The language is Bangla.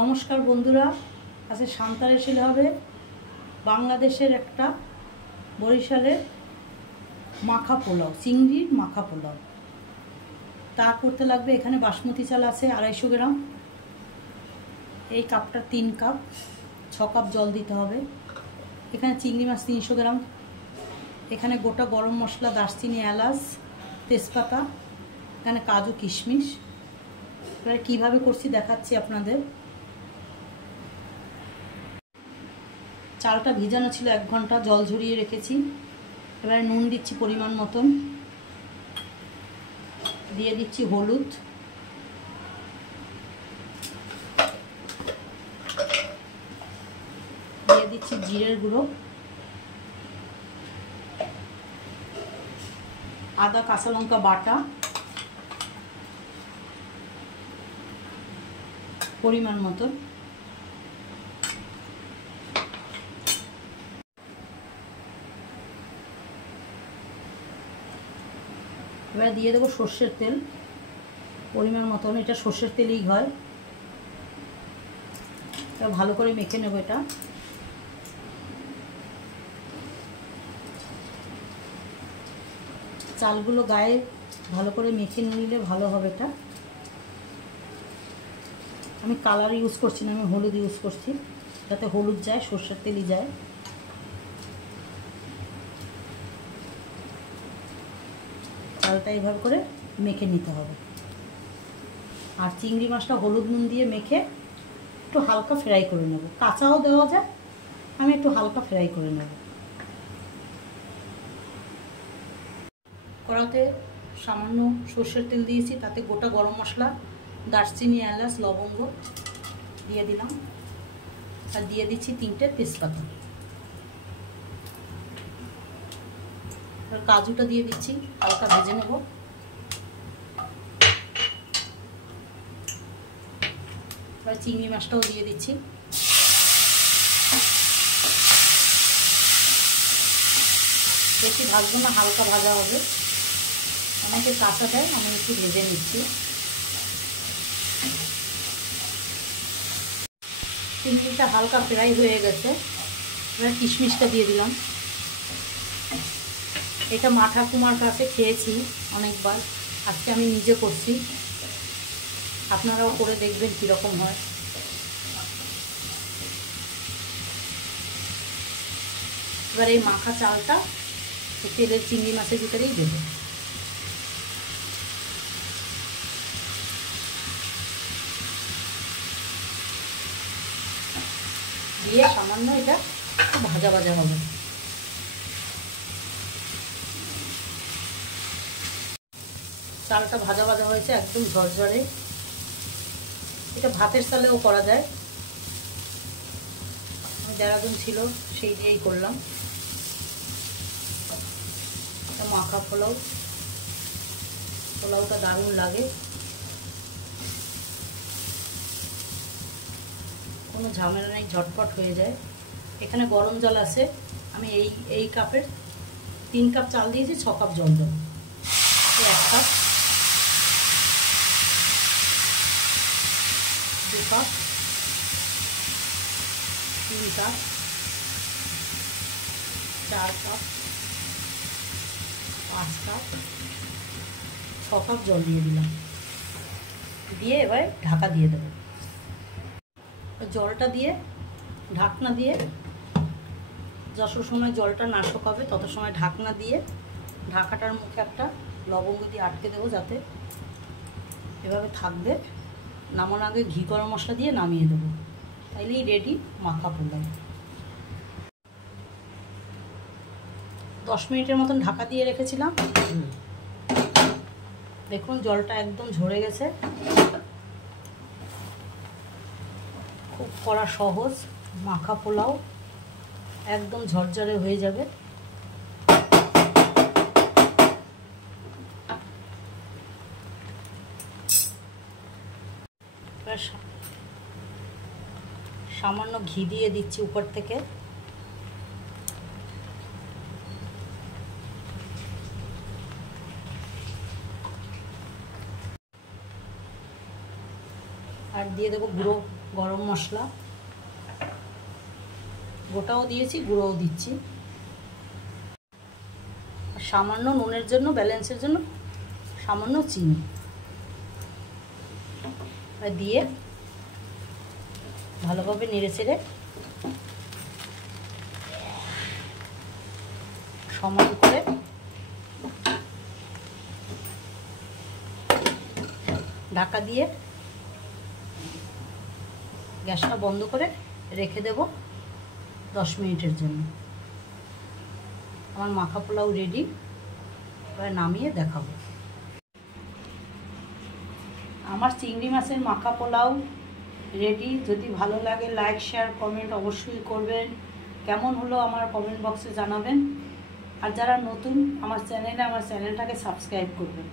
নমস্কার বন্ধুরা, আজকে সান্তার এসে হবে বাংলাদেশের একটা বরিশালের মাখা পোলাও, চিংড়ির মাখা পোলাও। তা করতে লাগবে, এখানে বাসমতি চাল আছে 250 গ্রাম, এই কাপটা 3 কাপ, 6 কাপ জল দিতে হবে। এখানে চিংড়ি মাছ 300 গ্রাম, এখানে গোটা গরম মশলা, দারচিনি, এলাচ, তেজপাতা, এখানে কাজু কিশমিশ। এবার কীভাবে করছি দেখাচ্ছি আপনাদের। চালটা ভিজানো ছিল 1 ঘন্টা, জল ঝরিয়ে রেখেছি। এবারে নুন দিচ্ছি পরিমাণ মতন, দিয়ে দিচ্ছি হলুদ, দিয়ে দিচ্ছি জিরের গুঁড়ো, আদা কাঁচা লঙ্কা বাটা পরিমাণ মতন, এবার দিয়ে দেবো সর্ষের তেল পরিমাণ মতন। এটা সর্ষের তেলই হয়। এটা ভালো করে মেখে নেব। এটা চালগুলো গায়ে ভালো করে মেখে নিলে ভালো হবে। এটা আমি কালার ইউজ করছি না, আমি হলুদ ইউজ করছি, যাতে হলুদ যায়, সর্ষের তেলই যায়। চালটা এইভাবে করে মেখে নিতে হবে। আর চিংড়ি মাছটা হলুদ নুন দিয়ে মেখে একটু হালকা ফ্রাই করে নেব। কাঁচাও দেওয়া যায়, আমি একটু হালকা ফ্রাই করে নেব। কড়াতে সামান্য সর্ষের তেল দিয়েছি, তাতে গোটা গরম মশলা, দারচিনি, এলাচ, লবঙ্গ দিয়ে দিলাম, আর দিয়ে দিচ্ছি 3টে তেজপাতা। কাজুটা দিয়ে দিচ্ছি, হালকা ভেজে নেব। এবার চিংড়ি মাছটাও দিয়ে দিচ্ছি। বেশি ভাজবো না, হালকা ভাজা হবে। অনেকে কাঁচা দেয়, আমি একটু ভেজে নিচ্ছি। চিংড়িটা হালকা ফ্রাই হয়ে গেছে। এবার কিশমিশটা দিয়ে দিলাম। এটা মা ঠাকুমার কাছে খেয়েছি অনেকবার, আজকে আমি নিজে করছি, আপনারাও করে দেখবেন কীরকম হয়। এবার এই মাখা চালটা তেলের চিংড়ি মাছের ভিতরেই দেবো। দিয়ে সামান্য এটা একটু ভাজা ভাজা হবে। চালটা ভাজা ভাজা হয়েছে, একদম ঝরঝরে। এটা ভাতের চালেও করা যায়, দেরাদুন ছিল সেই দিয়েই করলাম। এটা মাখা পোলাও, পোলাওটা দারুণ লাগে, কোনো ঝামেলা নেই, ঝটপট হয়ে যায়। এখানে গরম জল আছে, আমি এই কাপের 3 কাপ চাল দিয়েছি, 6 কাপ জল দেবো। 1 cup, 2 cup, 3 cup, 4 cup, 5 cup, 6 cup জল দিয়ে দিলাম। দিয়ে এবার ঢাকা দিয়ে দেবো। জলটা দিয়ে ঢাকনা দিয়ে যত সময় জলটা না শুকাবে তত সময় ঢাকনা দিয়ে ঢাকাটার মুখে একটা লবঙ্গ দিয়ে আটকে দেবো, যাতে এভাবে থাকবে। নামানোর আগে ঘি গরম মশলা দিয়ে নামিয়ে দেবো, তাইলেই রেডি মাখা পোলাও। 10 মিনিটের মতন ঢাকা দিয়ে রেখেছিলাম। দেখুন জলটা একদম ঝরে গেছে। খুব করা সহজ মাখা পোলাও, একদম ঝরঝরে হয়ে যাবে। সামান্য ঘি দিয়ে দিচ্ছি উপর থেকে। আর দিয়ে দেবো গুঁড়ো গরম মশলা গোটাও দিয়েছি, গুঁড়োও দিচ্ছি। সামান্য নুনের জন্য, ব্যালেন্সের জন্য সামান্য চিনি দিয়ে ভালোভাবে নেড়ে চেড়ে সমান করে ঢাকা দিয়ে গ্যাসটা বন্ধ করে রেখে দেব 10 মিনিটের জন্য। আমার মাখা পোলাও রেডি, এবার নামিয়ে দেখাবো। আমার চিংড়ি মাছের মাখা পোলাও রেডি। যদি ভালো লাগে লাইক, শেয়ার, কমেন্ট অবশ্যই করবেন। কেমন হলো আমার কমেন্ট বক্সে জানাবেন। আর যারা নতুন আমার চ্যানেলটাকে সাবস্ক্রাইব করবেন।